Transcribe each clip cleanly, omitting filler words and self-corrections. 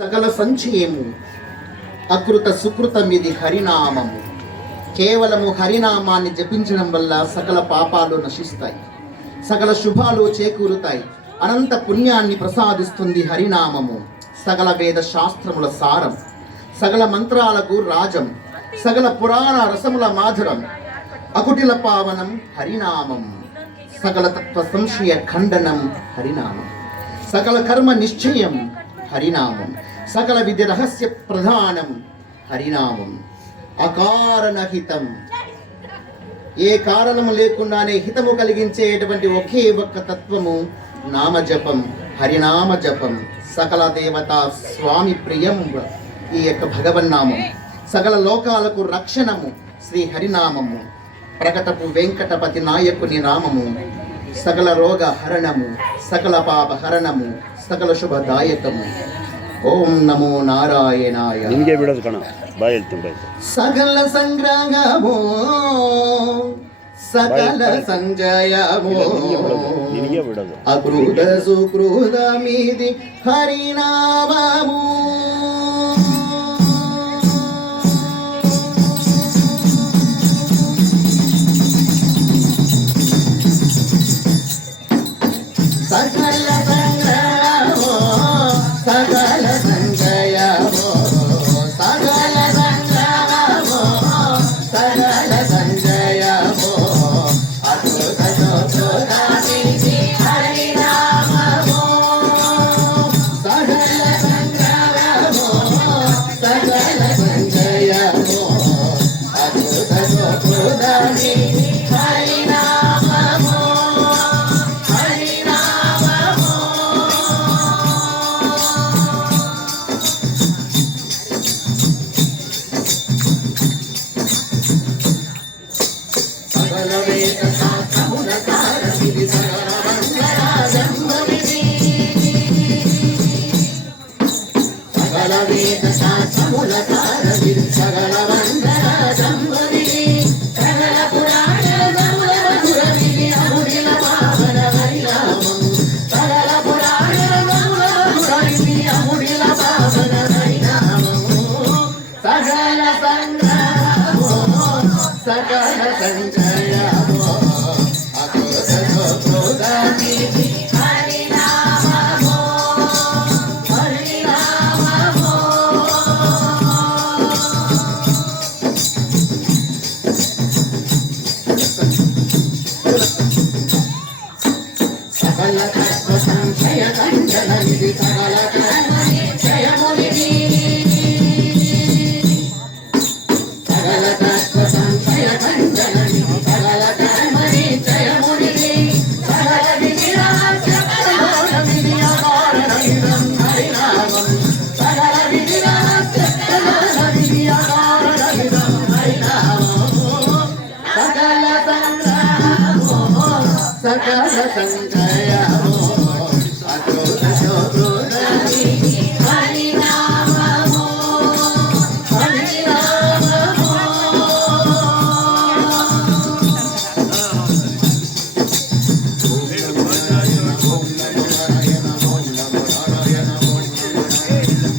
సకల సంచయము అకృత సుకృతమిది హరినామము. కేవలము హరినామాన్ని జపించడం వల్ల సకల పాపాలు నశిస్తాయి, సకల శుభాలు చేకూరుతాయి, అనంత పుణ్యాన్ని ప్రసాదిస్తుంది హరినామము. సకల వేద శాస్త్రముల సారం, సకల మంత్రాలకు రాజం, సకల పురాణ రసముల మాధురం, అకుటిల పావనం హరినామం. సకల తత్వ సంశయ ఖండనం హరినామం, సకల కర్మ నిశ్చయం హరినామం, సకల విద్య రహస్య ప్రధానం హరినామం. అకారణ హితం, ఏ కారణము లేకుండానే హితము కలిగించేటువంటి ఒకే ఒక్క తత్వము నామజపం, హరినామ జపం. సకల దేవతా స్వామి ప్రియం ఈ యొక్క భగవన్నామం. సకల లోకాలకు రక్షణము శ్రీ హరినామము. ప్రకటపు వెంకటపతి నాయకుని నామము. సకల రోగ హరణము, సకల పాప హరణము, సకల శుభదాయకము. ఓం నమో నారాయణాయ. సకల సంగ్రహము, సకల సంజయము, అకృత సుకృతమిది హరినామము. సకల సంగ్రహము, సకల సంజయము, సకల సంగ్రహము, సకల సంజయము, అకృత సుకృతమిది హరినామము. సకల సంగ్రహము, సకల సంజయము, అకృత సుకృతమిది హరినామము. సకల వేద శాస్త్రముల సారమిది, సకల మంగళాజంబమిది. సకల వేద శాస్త్రముల సారమిది, సకల మంగళాజంబమిది. సకల పురాణముల మధురమిది, అముదిల పావన హరినామం. సకల పురాణముల మధురమిది, అముదిల పావన హరినామము. సకల సంగ్రహము, సకల సంజయము, అకృత సుకృతమిది హరినామము. హరినామము. సకల తత్వ సంశయ ఖండనమిది, సకల కర్మ నిశ్చయమునిది. సకల తత్వ సంశయ ఖండనమిది, సకల కర్మ నిశ్చయమునిది. సకల విధి రహస్య ప్రధానమిది, అకారణమిదం హరినామం. సకల విధి రహస్య ప్రధానమిది, అకారణమిదం హరినామము. సకల సంగ్రహము, సకల సంజయము, అకృత సుకృతమిది హరినామము. హరినామము.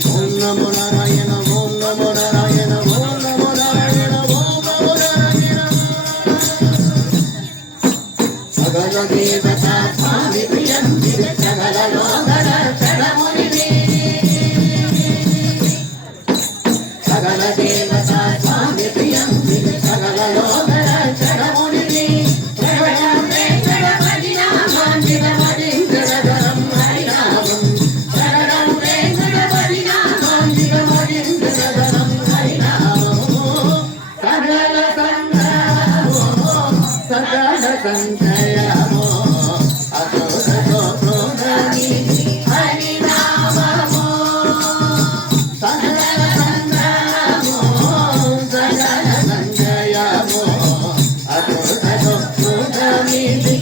ఓం నమో నారాయణ, ఓం నమో నారాయణ, ఓం నమో నారాయణ, ఓం నమో నారాయణ. సకల దేవతా స్వామి ప్రియం విది, సకల లోక రక్షణమునిది. సకల దేవతా స్వామి ప్రియం విది, సకల లోక రక్షణమునిది. శరణం వెంకటపతి నామాంకిత మదింద్రధరం హరినామం. శరణం వెంకటపతి నామాంకిత మదింద్రధరం హరినామము. సకల సంగ్రహము, సకల సంజయము, అకృత సుకృతమిది హరినామము. సకల సంగ్రహము, సకల సంజయము, అకృత సుకృతమిది